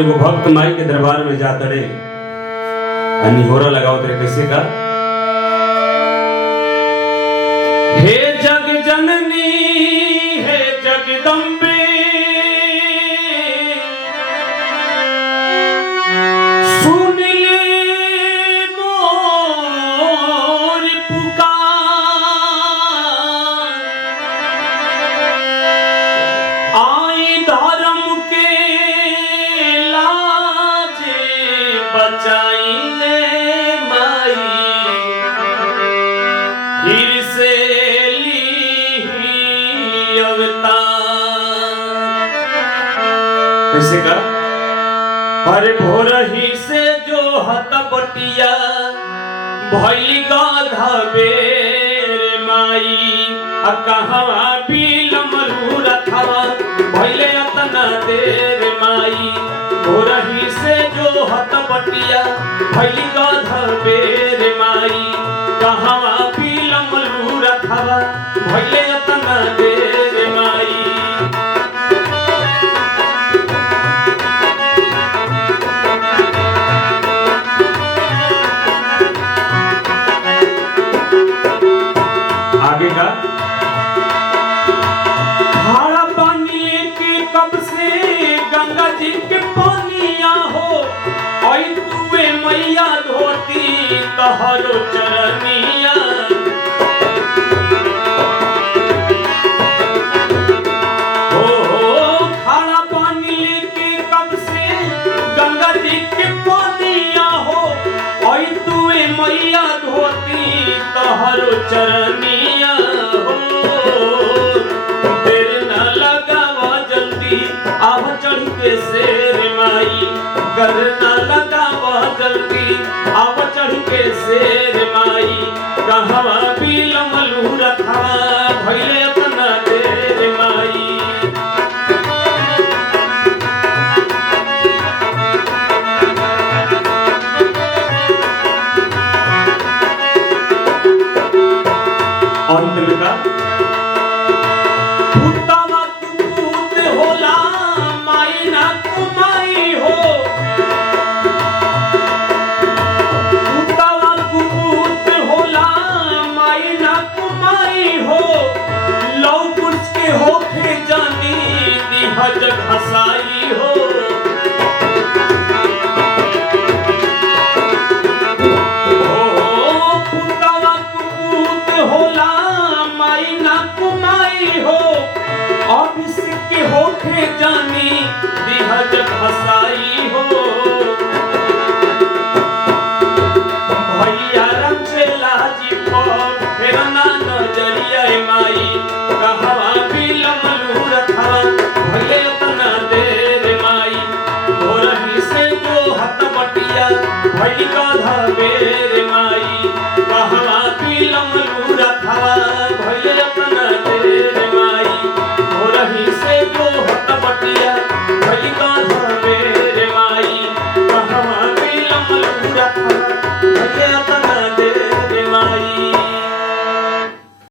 एगो भक्त माई के दरबार में जात रे निहोरा लगावत रे कैसे का। हे जग जननी हे जगदम्बे सुन ले मोर पुकार, आई धर्म के लाजे बचाई ले माई, फिर से कैसे का। अरे भोरही से जो हत बटिया भैली गाधा बेर माई, आ कहाँ बिलमरू रखवा भैले अतना देर माई। भोरही से जो हत बटिया भैली गाधा बेर माई, कहाँ बिलमरू रखवा भैले अतना देर माई। आगे का खारा पानी लेके कब से गंगा जी के पानिया हो, आई तुए मैया धोती तहरो चरनिया। हो खारा पानी लेके कब से गंगा जी के पानिया हो, आई तुए मैया धोती तहरो चरनिया। आव चढ़ के शेर माई, कर ना लगावा जल्दी आव चढ़ के शेर माई, कहवा बिलमलू रखवा भैले अतना देर माई। अंत में का जग हसाई हो। पुतवा कुपूत होला माई ना कुमाई हो, ऑफिस के होखे जानी दिहा जग हसाई हो। भैया रंगेला जी पर फिर ना नजरिया माई, कहवा बिलमलू रखवा भैले अतना देर माई। भोरही से जो हत बटिया भैली गाधा बेर माई, कहवा बिलमलू रखवा भैले अतना देर माई। भोरही से जो हत बटिया भैली गाधा बेर माई, कहवा बिलमलू रखवा भैले अतना